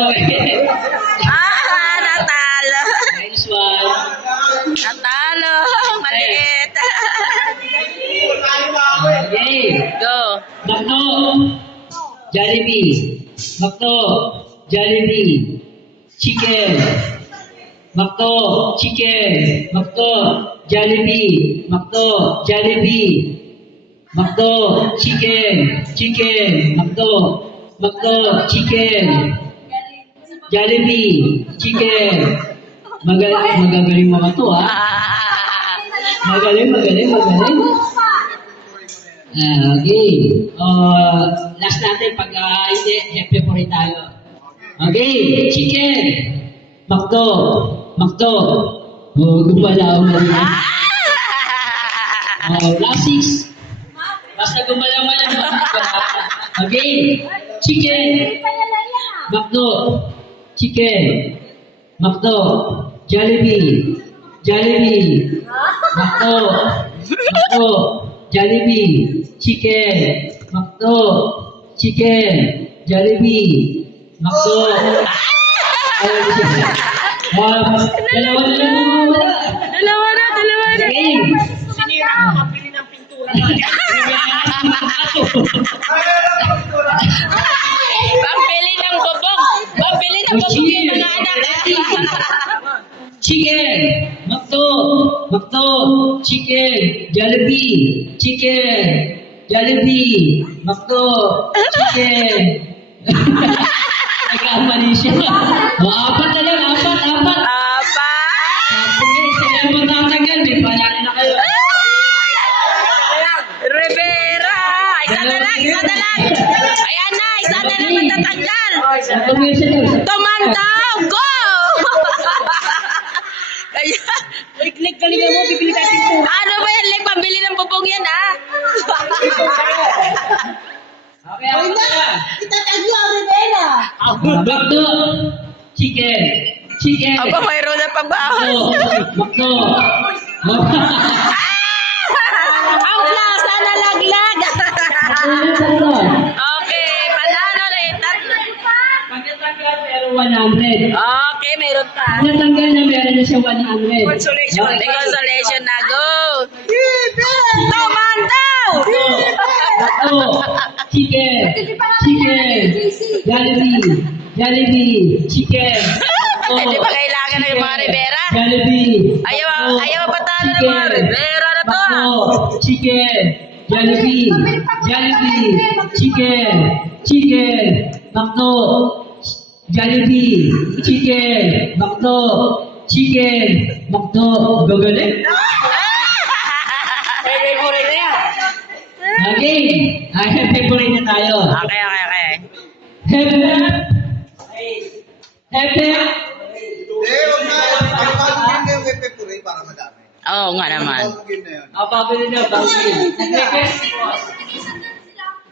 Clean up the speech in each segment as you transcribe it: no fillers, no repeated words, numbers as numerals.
Okay. Natalo. Next one. Natalo. Maliit. Okay. Go. Makto. Jollibee. Makto. Jollibee. Chicken. Makto. Chicken. Makto. Jollibee. Makto. Jollibee. Makto. Chicken. Chicken. Makto. Makto. Chicken. Jollibee. Chicken. Magagaling mga to, ha? Magaling. Okay. Last natin pag hindi, happy po rin tayo. Okay. Chicken. Makto. Gumalaw na rin. Last 6. Basta gumalaw mo lang. Okay. Chicken. Makto. Chicken. Makto. Jollibee. Makto. Jollibee. Chicken. Makto. Chicken. Jollibee. Makto. Dalawa na. Okay. Sinira ang kapili ng pintura natin. Pambili ng bubong. Pambili ng bubong yung mga anak. Chicken. Makto. Chicken. Jollibee. Chicken. Jollibee. Makto. Chicken. Nagkamali siya. Apat na lang. Apat. Okay, sila mo tatagal. May panalo na kayo. Rivera. Isa na lang. Ayan na. Isa na lang matatanggal. Tumandaw. Go! Ayan. Lik, galingan mo, bibili tayo pintura. Ano ba yan? Lik, pambili ng bubong yan, ha? Okay, ako na. Itatagyo ang Rivera. Makto. Chicken. Aba, mayroon na pang bawas. Makto. Ang lasa na laglag. Okay, panalo rin. Pagkatanggal, pero 100. Okay, mayroon pa. Pagkatanggal na meron na siya 100. Consolation. Okay. Consolation na, go. Tumandaw! Makto. Chicken. Jollibee. Chicken. Hindi ba kailangan ng mga Rivera? Jollibee. Ayaw patalo ng mga Rivera na to. Chicken. Jollibee. Chicken. Makto. Jollibee. Chicken. Makto. Gagaling. Favorite na yan. Okay. Favorite na tayo. Okay. Happy. Huwag na. Pagpapagin na yung peppery para madami. Oo nga naman. Pagpapagin na yun. Pabili na.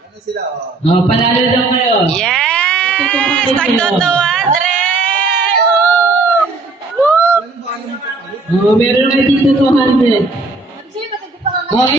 Ano sila, oh? Panalo daw kayo. Yes! Tagtutuwa, Dre! Alam ba, ano mo Meron na dito 200. Okay.